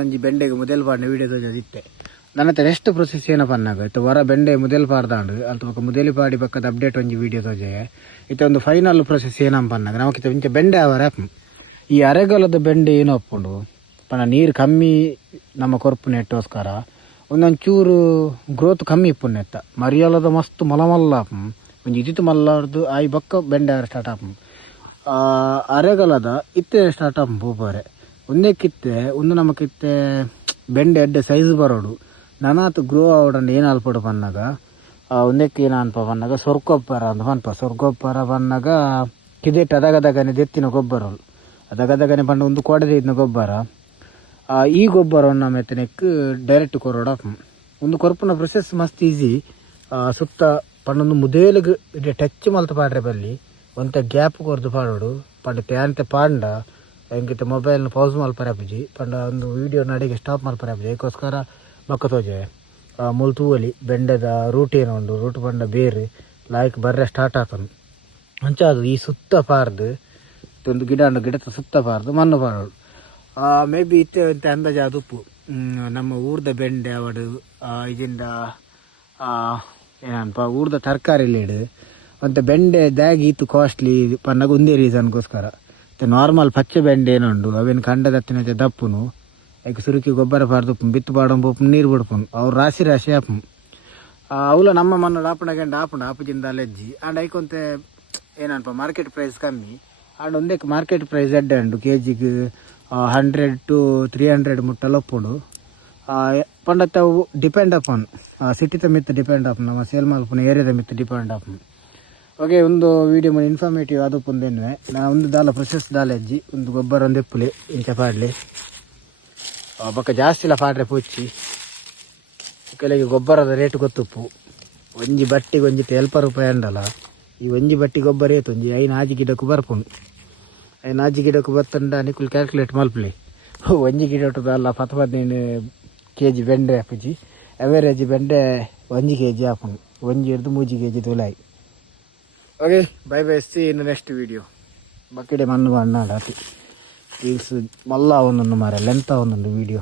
ಒಂಜಿ ಬೆಂಡೆಗೆ ಮುದಲ್ ಪಾಡಿನ ವೀಡಿಯೋ ತೋಜದಿತ್ತೆ ನನ್ನ next process ಏನಪ್ಪ ಅನ್ನಾಗ ಇತ್ತು ವರ ಬೆಂಡೆ ಮುದಲ್ ಪಾಡ್ದಾಂಡು ಅಲ್ಲಿ ಬೊಕ್ಕ ಮುದಲಿ ಪಾಡಿ ಬಕ್ಕದ ಅಪ್ಡೇಟ್ ಒಂಜಿ ವೀಡಿಯೋ ತೋಜೆ ಇತ್ತು ಒಂದು ಫೈನಲ್ ಪ್ರೊಸೆಸ್ ಏನಪ್ಪ ಅನ್ನಾಗ ನಮಕಿತ ಇಂಚ ಬೆಂಡೆ ಅವರ ಈ ಅರೆಗಾಲದ ಬೆಂಡೆ ಏನು ಒಪ್ಪುಂಡು ಪಣ ನೀರು ಕಮ್ಮಿ ನಮ್ಮ ಕೊರ್ಪು ನೆಟ್ಟೋಸ್ಕರ ಒಂದೊಂಚೂರು ಗ್ರೋತ್ ಕಮ್ಮಿ ಇಪ್ಪುನ್ನೆತ್ತ ಮರಿಯಾಲದ ಮಸ್ತ್ ಮಲ್ಲ ಒಂಜಿ ಇದಿತ್ತು ಮಲ್ಲಾರ್ದು ಆಯ್ ಬಕ್ಕ ಬೆಂಡೆ ಸ್ಟಾರ್ಟ್ ಆಪು ಅರೆಗಾಲದ ಇತ್ತೆ ಸ್ಟಾರ್ಟ್ ಆಪು ಪೂಪರೆ ಒಂದಕ್ಕಿತ್ತೆ ಒಂದು ನಮಕಿತ್ತೆ ಬೆಂಡೆ ಎಡ್ಡೆ ಸೈಜ್ ಬರೋಡು ನನಾತು ಗ್ರೋ ಆವಡಂಡು ಏನು ಅಲ್ಪಡು ಪನ್ನಾಗ ಒಂದಕ್ಕೆ ಏನು ಅನ್ಪ ಪನ್ನಾಗ ಸೊರ್ಗೊಬ್ಬರ ಅಂತ ಪನ್ಪ ಸೊರ್ಗೊಬ್ಬರ ಪನ್ನಾಗ ಕಿದೆಟ್ಟು ಅದಗದಗನೆ ದೆತ್ತಿನ ಗೊಬ್ಬರಗಳು ಅದಗದಗನೆ ಪಂಡ ಒಂದು ಕೊಡದಿದ್ದ ಗೊಬ್ಬರ ಈ ಗೊಬ್ಬರವನ್ನು ಮೆತ್ತನೆಕ್ ಡೈರೆಕ್ಟ್ ಕೊರೋಡ ಒಂದು ಕೊರ್ಪುನ ಪ್ರೊಸೆಸ್ ಮಸ್ತ್ ಈಸಿ ಸುತ್ತ ಪಂಡೊಂದು ಮುದೇಲಿಗೆ ಇಡೆ ಟಚ್ ಮಲ್ತು ಪಾಡ್ರೆ ಬಲ್ಲಿ ಒಂತ ಗ್ಯಾಪ್ ಕೊರ್ದು ಪಾಡೋಡು ಪಂಡ ತ್ಯಾಂತೆ ಪಾಂಡ ಹೆಂಗಿತ್ತು ಮೊಬೈಲ್ನ ಪೌಸ್ ಮಲ್ಪರಾಪುಜಿ ಪಂಡ ಒಂದು ವೀಡಿಯೋ ನಡಿಗೆ ಸ್ಟಾಪ್ ಮಲ್ಪರಾಪುಜಿ ಅದಕ್ಕೋಸ್ಕರ ಬಕ್ಕ ತೋಜೆ ಮುಲ್ ತೂವಲಿ ಬೆಂಡೆದ ರೂಟ್ ಏನೋ ಉಂಡು ರೂಟ್ ಪಂಡ ಬೇರೆ ಲಾಯ್ಕ್ ಬರ್ರೆ ಸ್ಟಾರ್ಟ್ ಆತನು ಅಂಚಾದು ಈ ಸುತ್ತ ಪಾರ್ದು ಒಂದು ಗಿಡದ ಸುತ್ತ ಪಾರ್ದು ಮಣ್ಣು ಪಾಡೋಡು ಮೇ ಬಿ ಇತ್ತೆ ಅಂತ ಅಂದಾಜು ಅದು ಉಪ್ಪು ನಮ್ಮ ಊರ್ದ ಬೆಂಡೆ ಅವಡು ಇದರಿಂದ ಏನಪ್ಪ ಊರ್ದ ತರಕಾರಿ ಇಡು ಮತ್ತು ಬೆಂಡೆ ದ್ಯಾಗಿ ಇತ್ತು ಕಾಸ್ಟ್ಲಿ ಪನ್ನಾಗ ಒಂದೇ ರೀಸನ್ಗೋಸ್ಕರ ಮತ್ತು ನಾರ್ಮಲ್ ಪಚ್ಚೆ ಬೆಂಡೆ ಏನುಂಡು ಅವೇನು ಕಂಡದತ್ತಿನ ದಪ್ಪುನು ಅದಕ್ಕೆ ಸುರುಕಿ ಗೊಬ್ಬರ ಪಾಡ್ದು ಬಿತ್ತು ಪಾಡಂಪು ನೀರು ಬಿಡ್ಪುನು ಅವ್ರು ರಾಶಿ ಆಪು ಅವಲ ನಮ್ಮ ಮಣ್ಣು ಆಪುಂಡ ಆಪುಜಿಂದ ಅಲೆಜ್ಜಿ ಆಂಡ್ ಐಕೊಂತೆ ಏನಪ್ಪ ಮಾರ್ಕೆಟ್ ಪ್ರೈಸ್ ಕಮ್ಮಿ ಆಂಡ್ ಒಂದೇ ಮಾರ್ಕೆಟ್ ಪ್ರೈಸ್ ಎಡ್ಡೆ ಉಂಡು ಕೆಜಿಗೆ 100 to 300 ಮುಟ್ಟಲು ಒಪ್ಪುಂಡು ಪಂಡತ್ತ ಅವು ಡಿಪೆಂಡ್ ಅಪಾನ್ ಸಿಟಿದ ಮಿತ್ ಡಿಪೆಂಡ್ ಆಪನ್ ನಮ್ಮ ಸೇಲ್ ಮಲ್ಪುನ ಏರಿಯಾದ ಮಿತ್ ಡಿಪೆಂಡ್ ಆಪನ್ ಓಕೆ ಒಂದು ವೀಡಿಯೋ ಮಾಡಿ ಇನ್ಫಾರ್ಮೇಟಿವ್ ಅದು ಪುಂದೇನುವೆ ನಾ ಒಂದು ದಾಲ ಪ್ರೊಸೆಸ್ ದಾಲ ಅಜ್ಜಿ ಒಂದು ಗೊಬ್ಬರ ಒಂದು ಎಪ್ಪುಲಿ ಇಂಚ ಪಾಡ್ಲಿ ಬೊಕ್ಕ ಜಾಸ್ತಿ ಇಲ್ಲ ಪಾಡ್ರೆ ಪೂಚಿ ಕೆಲಗೆ ಗೊಬ್ಬರದ ರೇಟ್ ಗೊತ್ತುಪ್ಪು ಒಂಜಿ ಬಟ್ಟಿಗೆ ಒಂಜಿ 40 ಅಂಡಲ್ಲ ಈ ಒಂಜಿ ಬಟ್ಟಿ ಗೊಬ್ಬರ ಏತು ಒಂಜಿ 5 ಗಿಡಕ್ಕೂ ಬರ್ಪುಂಡು 5 ಗಿಡಕ್ಕೂ ಬತ್ತಂಡ ನಿಕುಲ್ ಕ್ಯಾಲ್ಕುಲೇಟ್ ಮಲ್ಪಲಿ ಒಂಜಿ ಗಿಡ ಅಲ್ಲ 10-15 kg ಬೆಂಡೆ ಹಾಪುಜಿ ಅವರೇಜ್ ಬೆಂಡೆ 1 kg ಹಾಪುಂಡು 1 ಹಿಡ್ದು 3 kg ತುಲಾಯಿ ಓಕೆ ಬೈ ಸಿ ಇನ್ನು ನೆಕ್ಸ್ಟ್ ವೀಡಿಯೋ ಬಕ್ಕಿಡೆ ಮಣ್ಣು ಬಣ್ಣ ಅತಿ ರೀಲ್ಸ್ ಮಲ್ಲ ಒಂದೊಂದು ಮಾರ ಲೆಂತ್ ಒಂದೊಂದು ವೀಡಿಯೋ